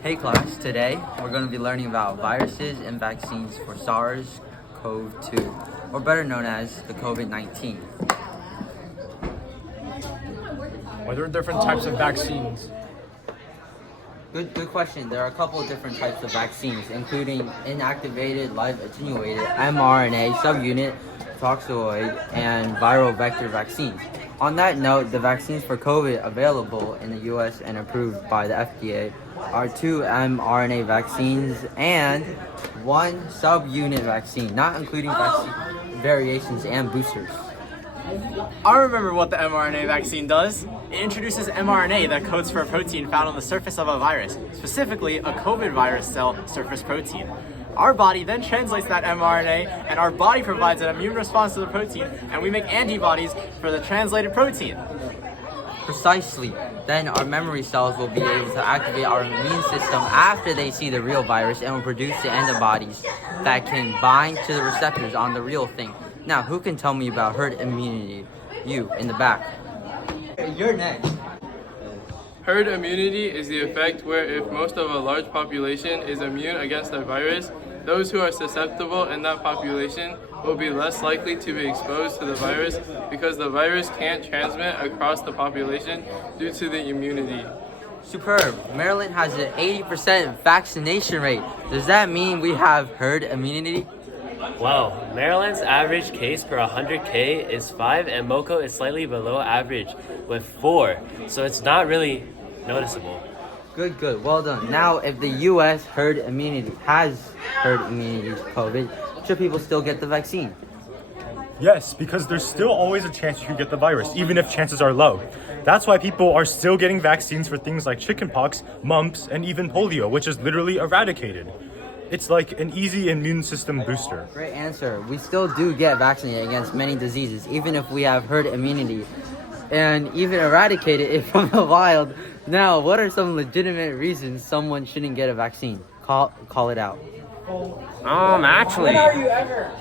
Hey class, today we're going to be learning about viruses and vaccines for SARS-CoV-2, or better known as the COVID-19. Are there different types of vaccines? Good question. There are a couple of different types of vaccines, including inactivated, live attenuated, mRNA, subunit, toxoid, and viral vector vaccines. On that note, the vaccines for COVID available in the US and approved by the FDA are 2 mRNA vaccines and 1 subunit vaccine, not including vaccine variations and boosters. I remember what the mRNA vaccine does. It introduces mRNA that codes for a protein found on the surface of a virus, specifically a COVID virus cell surface protein. Our body then translates that mRNA, and our body provides an immune response to the protein, and we make antibodies for the translated protein. Precisely. Then our memory cells will be able to activate our immune system after they see the real virus and will produce the antibodies that can bind to the receptors on the real thing. Now, who can tell me about herd immunity? You, in the back. You're next. Herd immunity is the effect where if most of a large population is immune against a virus, those who are susceptible in that population will be less likely to be exposed to the virus because the virus can't transmit across the population due to the immunity. Superb. Maryland has an 80% vaccination rate. Does that mean we have herd immunity? Well, Maryland's average case per 100K is 5 and Moco is slightly below average with 4, so it's not really noticeable. Good. Well done. Now, if the U.S. has herd immunity to COVID, should people still get the vaccine? Yes, because there's still always a chance you could get the virus, even if chances are low. That's why people are still getting vaccines for things like chickenpox, mumps, and even polio, which is literally eradicated. It's like an easy immune system booster. Great answer. We still do get vaccinated against many diseases, even if we have herd immunity, and even eradicated it from the wild. Now, what are some legitimate reasons someone shouldn't get a vaccine? Call it out. Actually,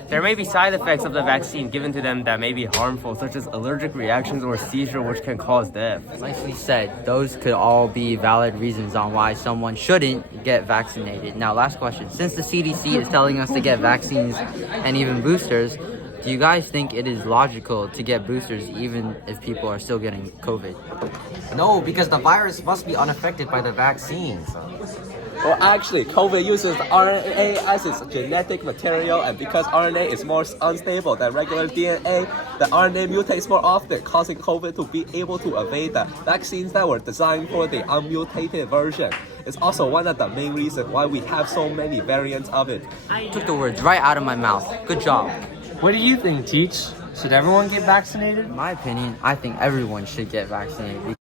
there may be side effects of the vaccine given to them that may be harmful, such as allergic reactions or seizure, which can cause death. Nicely said. Those could all be valid reasons on why someone shouldn't get vaccinated. Now, last question. Since the CDC is telling us to get vaccines and even boosters, do you guys think it is logical to get boosters even if people are still getting COVID? No, because the virus must be unaffected by the vaccines. Well, actually, COVID uses RNA as its genetic material, and because RNA is more unstable than regular DNA, the RNA mutates more often, causing COVID to be able to evade the vaccines that were designed for the unmutated version. It's also one of the main reasons why we have so many variants of it. Took the words right out of my mouth. Good job. What do you think, Teach? Should everyone get vaccinated? In my opinion, I think everyone should get vaccinated